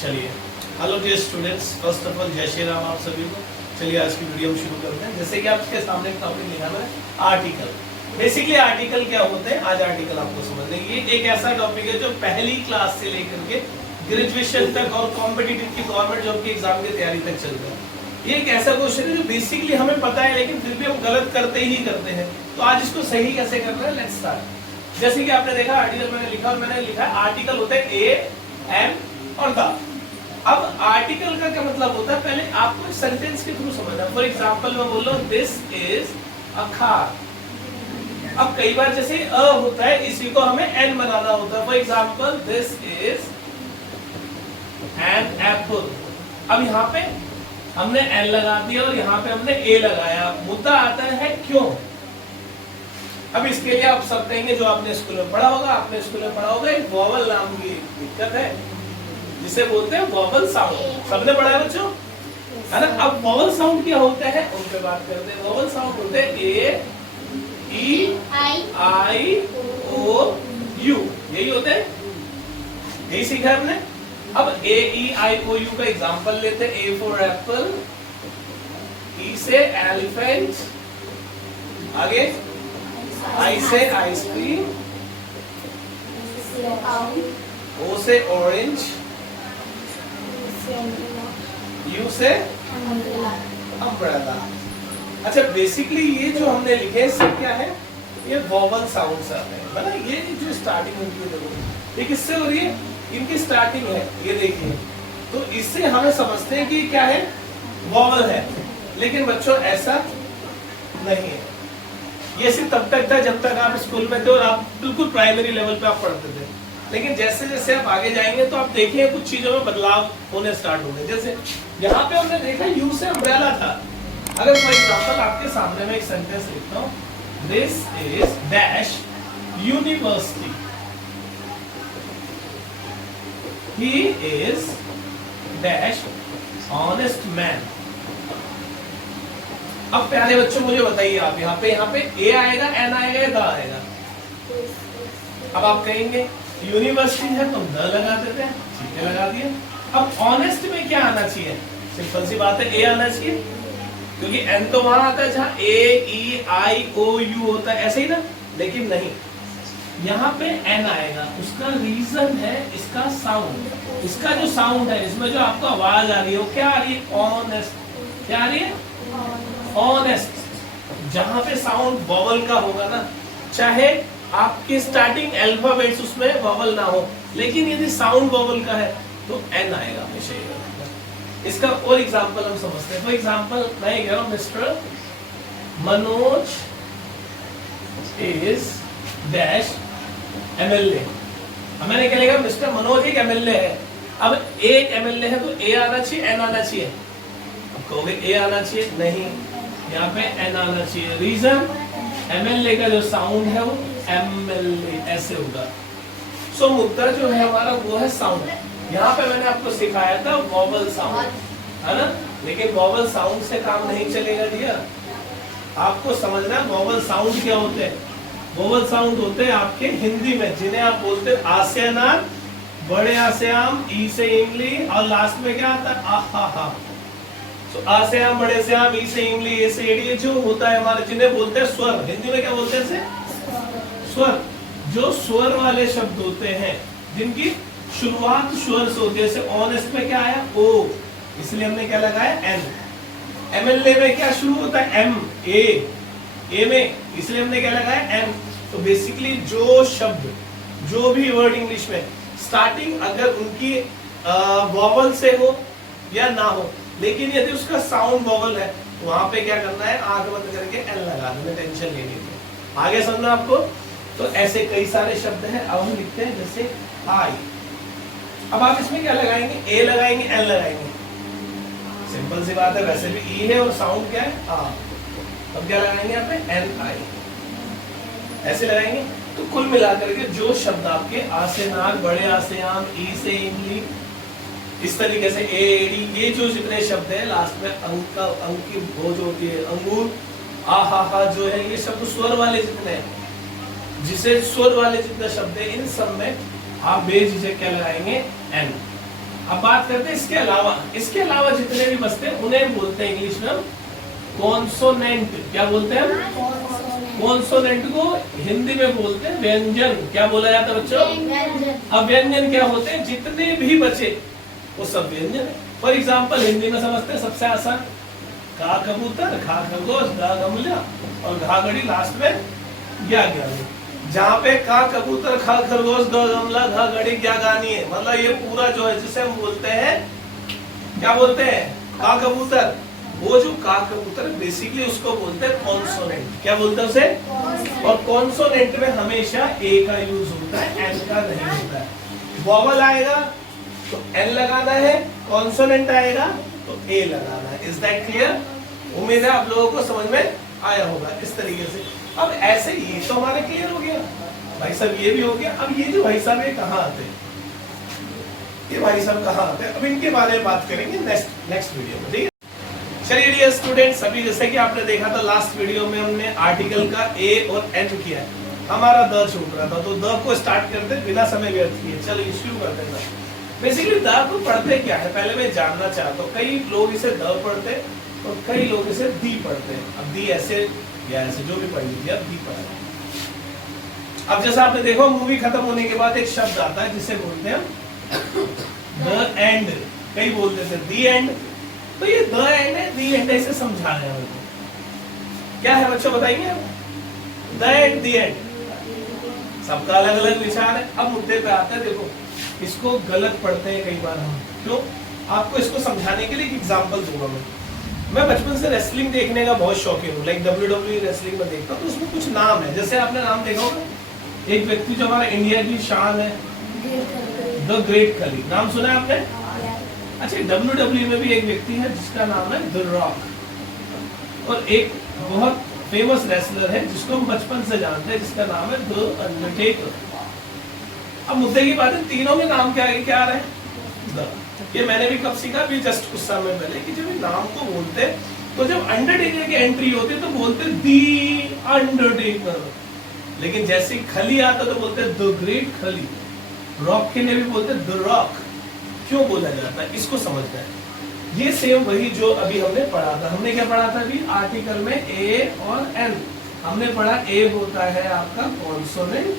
चलिए, hello dear students, first of all जय श्री राम आप सभी को। चलिए आज की वीडियो शुरू करते हैं। जैसे कि आपके सामने एक टॉपिक लिखा है आर्टिकल। बेसिकली आर्टिकल क्या होते हैं, आज आर्टिकल आपको समझ लेंगे। ये एक ऐसा टॉपिक है जो पहली क्लास से लेकर के ग्रेजुएशन तक और कॉम्पिटिटिव की गवर्नमेंट जॉब की एग्जाम की तैयारी तक चल रहा है। ये एक ऐसा क्वेश्चन है जो बेसिकली हमें पता है, लेकिन फिर भी हम गलत करते ही करते हैं। तो आज इसको सही कैसे करना है, लेट्स स्टार्ट। जैसे कि आपने देखा आर्टिकल मैंने लिखा, और मैंने लिखा आर्टिकल होता है ए, एन और द। अब आर्टिकल का क्या मतलब होता है, पहले आपको सेंटेंस के थ्रू समझना। फॉर एग्जांपल मैं बोल रहा हूँ दिस इज अ कार। अब कई बार जैसे अ होता है, इसी को हमें एन बनाना होता है। For example this is an apple. अब यहाँ पे हमने एन लगा दिया और यहाँ पे हमने ए लगाया। मुद्दा आता है क्यों। अब इसके लिए आप सब कहेंगे, जो आपने स्कूल में पढ़ा होगा, आपने स्कूल में पढ़ा होगा, एक वॉवल नाम की दिक्कत है जिसे बोलते हैं वॉवल साउंड। सबने पढ़ा है बच्चों, है ना। अब वॉवल साउंड क्या होता है उन पे बात करते हैं। वॉवल साउंड होते हैं ए, ई, आई, ओ, यू, यही होते हैं, यही सीखा हमने। अब ए, ई, आई, ओ, यू का एग्जांपल लेते हैं। ए फॉर एप्पल, ई से एलिफेंट, आगे आई से आइसक्रीम, ओ से ऑरेंज, यू से अम्ब्रेला। अच्छा, बेसिकली ये जो हमने लिखे इससे क्या है, ये वॉवल साउंड्स आते हैं, है ना। ये जो स्टार्टिंग होती है, देखो ये किससे हो रही है, इनकी स्टार्टिंग है, ये देखिए। तो इससे हमें समझते हैं कि क्या है, वॉवल है। लेकिन बच्चों ऐसा नहीं है। ये सिर्फ तब तक था जब तक आप स्कूल में थे और आप बिल्कुल प्राइमरी लेवल पे आप पढ़ते थे। लेकिन जैसे जैसे आप आगे जाएंगे तो आप देखिए कुछ चीजों में बदलाव होने स्टार्ट होंगे। जैसे यहाँ पे हमने देखा यू से अम्ब्रेला था। अगर फॉर एग्जांपल आपके सामने में एक सेंटेंस लिखता हूँ, this is dash university, he is dash honest man. अब प्यारे बच्चों मुझे बताइए, आप यहाँ पे ए आएगा, एन आएगा या द आएगा। अब आप कहेंगे यूनिवर्सिटी है तो द लगा देते हैं, ठीक है, लगा दिया। अब ऑनेस्ट में क्या आना चाहिए, सिंपल सी बात है, ए आना चाहिए, क्योंकि एन तो वहां आता है जहां ए, ई, आई, ओ, यू होता है, ऐसे ही ना। लेकिन नहीं, यहाँ पे एन आएगा। उसका रीजन है इसका साउंड। इसका जो साउंड है, इसमें जो आपको आवाज आ रही है वो क्या आ रही है, ऑनेस्ट। क्या आ रही है, ऑनेस्ट। जहां पे साउंड वॉवल का होगा ना, चाहे आपके स्टार्टिंग अल्फाबेट्स उसमें वॉवल ना हो, लेकिन यदि साउंड वॉवल का है तो एन आएगा हमेशा। इसका और एग्जांपल हम समझते हैं। फॉर एग्जांपल मैं कह रहा हूं mister Manoj is dash MLA. अब मैंने क्या लिखा, मिस्टर मनोज एक एमएलए है। अब एक एमएलए है तो ए आना चाहिए, एन आना चाहिए। अब कहोगे ए आना चाहिए, नहीं, यहाँ पे एन आना चाहिए। रीजन, एमएलए का जो साउंड है वो एमएलए ऐसे होगा। सो मुद्दा जो है हमारा वो है साउंड। यहाँ पे मैंने आपको सिखाया था वॉवल साउंड, है ना। लेकिन वॉवल साउंड से काम नहीं चलेगा डियर। आपको समझना वॉवल साउंड क्या होते हैं। वॉवल साउंड होते हैं आपके हिंदी में, जिन्हें आप बोलते हैं आ से अनार, बड़े आ से आम, ई से इमली, और लास्ट में क्या आता है, आ हा हा। तो आ से आम, बड़े से आम, ई से इमली, ए से एड़ी, जो होता है हमारे, जिन्हें बोलते हैं स्वर। हिंदी में क्या बोलते हैं इसे, स्वर। जो स्वर वाले शब्द होते हैं, जिनकी शुरुआत स्वर से होती है, जैसे ऑनेस्ट में क्या आया, ओ, इसलिए हमने क्या लगाया, एन। एमएलए में क्या शुरू होता है, एम, ए में, इसलिए हमने क्या लगाया, एन। तो बेसिकली जो शब्द, जो भी वर्ड इंग्लिश में स्टार्टिंग अगर उनकी वॉवल से हो या ना हो, लेकिन यदि उसका साउंड वॉवल है, तो वहां पे क्या करना है, आंख बंद करके एन लगा देना, टेंशन लेनी है। आगे समझना आपको। तो ऐसे कई सारे शब्द हैं। अब हम लिखते हैं जैसे आई। अब आप इसमें क्या लगाएंगे, ए लगाएंगे, एन लगाएंगे, सिंपल सी बात है। वैसे भी ई है और साउंड क्या है, आ। अब क्या लगाएंगे यहाँ पे, एन आई, ऐसे लगाएंगे। तो कुल मिलाकर के जो शब्द आपके आ से नाक, बड़े आ से आम, ई से इमली, इस तरीके से ए, एडी, ये जो जितने शब्द हैं, लास्ट में अंक की भोज होती है, अंगूर, आ हा हा, जो है ये शब्द स्वर वाले जितने हैं, जिसे स्वर वाले जितने शब्द है, इन सब में आप बेझिझक क्या लगाएंगे, एन। अब बात करते हैं इसके अलावा जितने भी बचते हैं उन्हें बोलते हैं इंग्लिश में हम कॉन्सोनेंट। क्या बोलते हैं हम? कॉन्सोनेंट को हिंदी में बोलते हैं व्यंजन। क्या बोला जाता है बच्चों? अब व्यंजन क्या होते हैं? जितने भी बचे वो सब व्यंजन है। फॉर एग्जाम्पल हिंदी में समझते हैं सबसे आसान, का कबूतर, खा खरगोश, गा गमला और घा घड़ी लास्ट में ज्ञा ज्ञानी। जहाँ पे का कबूतर, खा खरगोश, ग गमला, घा घड़ी, ज्ञा गानी है, मतलब ये पूरा जो है जिसे हम बोलते हैं, क्या बोलते हैं? का कबूतर। वो जो का कबूतर बेसिकली उसको बोलते हैं कॉन्सोनेंट। क्या बोलते हैं उसे? और कॉन्सोनेंट में हमेशा ए का यूज होता है, एन का नहीं होता है। वॉवल आएगा तो एन लगाना है, कॉन्सोनेंट आएगा तो ए लगाना है। Is that clear? उम्मीद है आप लोगों को समझ में आया होगा इस तरीके से। अब ऐसे ये तो हमारा क्लियर हो गया भाई साहब, ये भी हो गया। अब ये जो भाई साहब ये कहाँ आते हैं, ये भाई साहब कहाँ आते हैं, अब इनके बारे में बात करेंगे नेक्स्ट वीडियो में, ठीक है? चलिए डियर स्टूडेंट्स, अभी जैसे कि आपने देखा था लास्ट वीडियो में हमने आर्टिकल का ए और एन किया है, हमारा द छूट रहा था, तो द को स्टार्ट करते बिना समय व्यर्थ किए। चलिए शुरू करते हैं। बेसिकली द को पढ़ते क्या है पहले मैं जानना चाहता हूँ। कई लोग इसे द पढ़ते और कई लोग इसे दी पढ़ते हैं। अब दी ऐसे या ऐसे जो भी पढ़ लीजिए, अब दी पढ़ा। अब जैसा आपने देखो मूवी खत्म होने के बाद एक शब्द आता है जिसे बोलते हैं द एंड। कई बोलते थे दी एंड, तो ये द एंड है, दी एंड ऐसे समझा रहे हैं। क्या है बच्चों बताइए? द एंड दी एंड, सबका अलग अलग विचार है। अब मुद्दे पे आते हैं। देखो इसको गलत पढ़ते हैं कई बार हम, क्यों? आपको इसको समझाने के लिए एक एग्जांपल दूंगा। मैं बचपन से रेसलिंग देखने का बहुत शौकीन हूँ, लाइक WWE रेसलिंग में देखता हूँ, तो उसमें कुछ नाम है। जैसे आपने नाम देखा होगा, एक व्यक्ति जो हमारा इंडिया की शान है, द ग्रेट खली, नाम सुना है आपने? अच्छा, WWE में भी एक व्यक्ति है जिसका नाम है द रॉक, और एक बहुत फेमस रेसलर है जिसको हम बचपन से जानते हैं जिसका नाम है द अंडरटेकर। अब मुद्दे की बात है, तीनों में नाम क्या आ रहे हैं? द। ये मैंने भी कब सीखा, भी जस्ट कुछ समय पहले, कि जब नाम को बोलते तो जब अंडरटेकर की एंट्री होती तो बोलते दी अंडरटेकर, लेकिन जैसे खली आता तो बोलते द ग्रेट खली। रॉक के लिए भी बोलते द रॉक। क्यों बोला जाता है, इसको समझना है। ये सेम वही जो अभी हमने पढ़ा था। हमने क्या पढ़ा था अभी आर्टिकल में? ए और एन। हमने पढ़ा ए होता है आपका कॉन्सोनेंट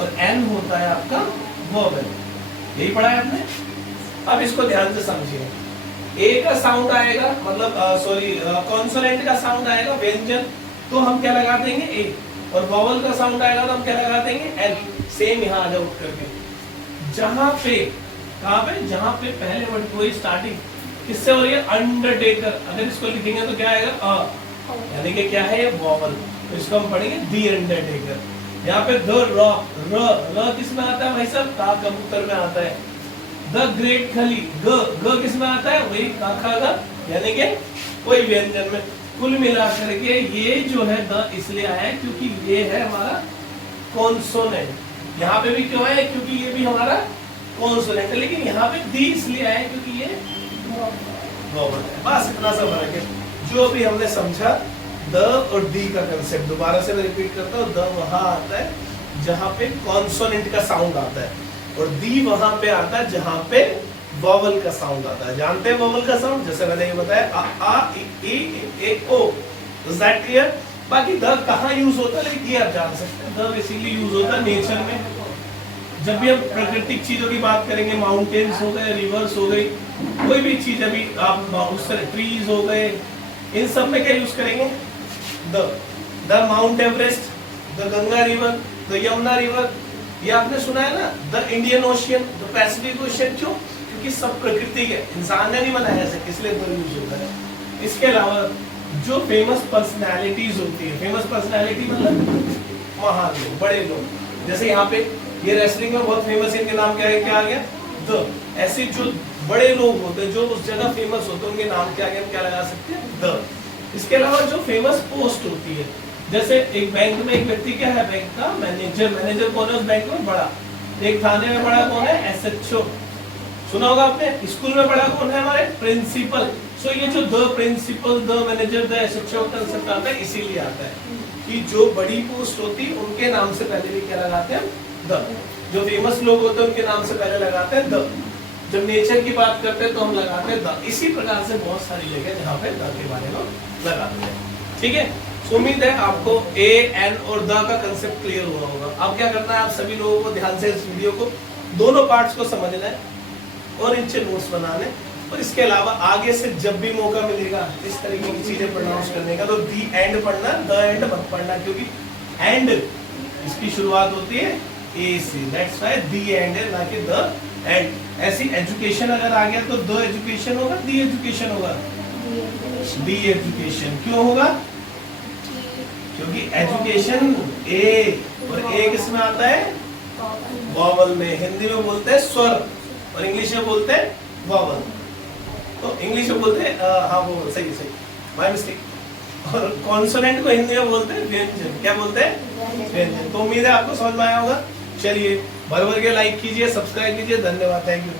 और एन होता है आपका वोवेल। यही पढ़ा है आपने। अब इसको ध्यान से समझिए। ए का साउंड आएगा, मतलब कॉन्सोनेंट का साउंड आएगा व्यंजन, तो हम क्या लगा देंगे? ए। और वोवेल का साउंड आएगा तो हम क्या लगा देंगे? एन। सेम यहाँ आ जाओ उठ करके। जहां पे कहां पे? जहां पे पहले वर्ड कोई स्टार्टिंग किससे हो रही है? अंडरटेकर। अगर इसको लिखेंगे तो क्या आएगा? अ, यानी कि क्या है? ये वोवेल। तो इसको हम पढ़ेंगे दी अंडरटेकर। यहाँ पे द रॉक, र किस में आता है भाई साहब? का कबूतर में आता है। द ग्रेट खली, ग किस में आता है? वही का खा गा, यानी कि कोई व्यंजन में। कुल मिलाकर के ये जो है द इसलिए आया है क्योंकि ये है हमारा कॉन्सोनेंट। यहाँ पे भी क्यों है? क्योंकि ये भी हमारा कॉन्सोनेंट है, लेकिन यहाँ पे दी इसलिए आया है क्योंकि ये वोवेल है। बस इतना सा फर्क है। जो भी हमने समझा द और दी का कंसेप्ट, दोबारा से मैं रिपीट करता हूँ। द वहां आता है जहां पे कॉन्सोनेंट का साउंड आता है, और दी वहां पे आता है जहां पे वोवेल का साउंड आता है। जानते हैं वोवेल का साउंड? जैसे मैंने ये बताया, आ ई ए ओ। Is that clear? बाकी द कहाँ यूज होता है, लेकिन ये आप जान सकते हैं। द बेसिकली यूज होता है नेचर में। जब भी हम प्राकृतिक चीजों की बात करेंगे, माउंटेन्स हो गए, रिवर्स हो गई, कोई भी चीज, अभी आप उससे ट्रीज हो गए, इन सब में क्या यूज करेंगे? The mount Everest, the Ganga river, the Yamuna river. ये आपने सुना है ना, the Indian ocean, the Pacific ocean. क्यों? क्योंकि सब प्रकृति है, इंसान ने नहीं बनाया ऐसे, इसलिए द यूज होता है। इसके अलावा जो फेमस पर्सनैलिटीज होती है, फेमस पर्सनैलिटी मतलब महान लोग, बड़े लोग, जैसे यहाँ पे ये रेसलिंग में बहुत फेमस है, इनके नाम क्या है? क्या आ गया? द। ऐसे जो बड़े लोग होते हैं, जो उस जगह फेमस होते हैं, उनके नाम क्या आ गया? हम क्या लगा सकते हैं? द। इसके अलावा जो फेमस पोस्ट होती है, जैसे एक बैंक में एक व्यक्ति क्या है? बैंक का मैनेजर। मैनेजर कौन है उस बैंक में? बड़ा। एक थाने में बड़ा कौन है? एसएचओ। सुना होगा आपने। स्कूल में बड़ा कौन है? हमारे प्रिंसिपल। सो ये जो the principal, the manager, the SHO concept आता है, इसीलिए आता है कि जो बड़ी पोस्ट होती है उनके नाम से पहले भी क्या लगाते हैं? द। जो फेमस लोग होते हैं उनके नाम से पहले लगाते हैं द। जब नेचर की बात करते हैं तो हम लगाते हैं द। इसी प्रकार से बहुत सारी जगह जहाँ पे द के बारे में लगाते हैं। ठीक है, उम्मीद है आपको ए एन और द का कंसेप्ट क्लियर हुआ होगा। अब क्या करना है, आप सभी लोगों को ध्यान से इस वीडियो को दोनों पार्ट्स को समझना है और इनसे नोट्स बनाने। और इसके अलावा आगे से जब भी मौका मिलेगा इस तरीके की चीजें प्रोनाउंस करने का, तो दी एंड पढ़ना, द एंड मत पढ़ना, क्योंकि एंड इसकी शुरुआत होती है ए से, दैट्स व्हाई दी एंड है, ना कि द एंड। ऐसी एजुकेशन अगर आ गया तो द एजुकेशन होगा, दी एजुकेशन होगा, दी एजुकेशन। क्यों होगा? क्योंकि एजुकेशन ए, और ए किस में आता है? वॉवल में। हिंदी में बोलते हैं स्वर और इंग्लिश में बोलते हैं वॉवल। तो इंग्लिश में बोलते हैं हाँ वो सही सही, माय मिस्टेक। और कॉन्सोनेंट को हिंदी में बोलते हैं व्यंजन। क्या बोलते हैं? व्यंजन। तो उम्मीद है आपको समझ में आया होगा। चलिए भर भर के लाइक कीजिए, सब्सक्राइब कीजिए। धन्यवाद, थैंक यू।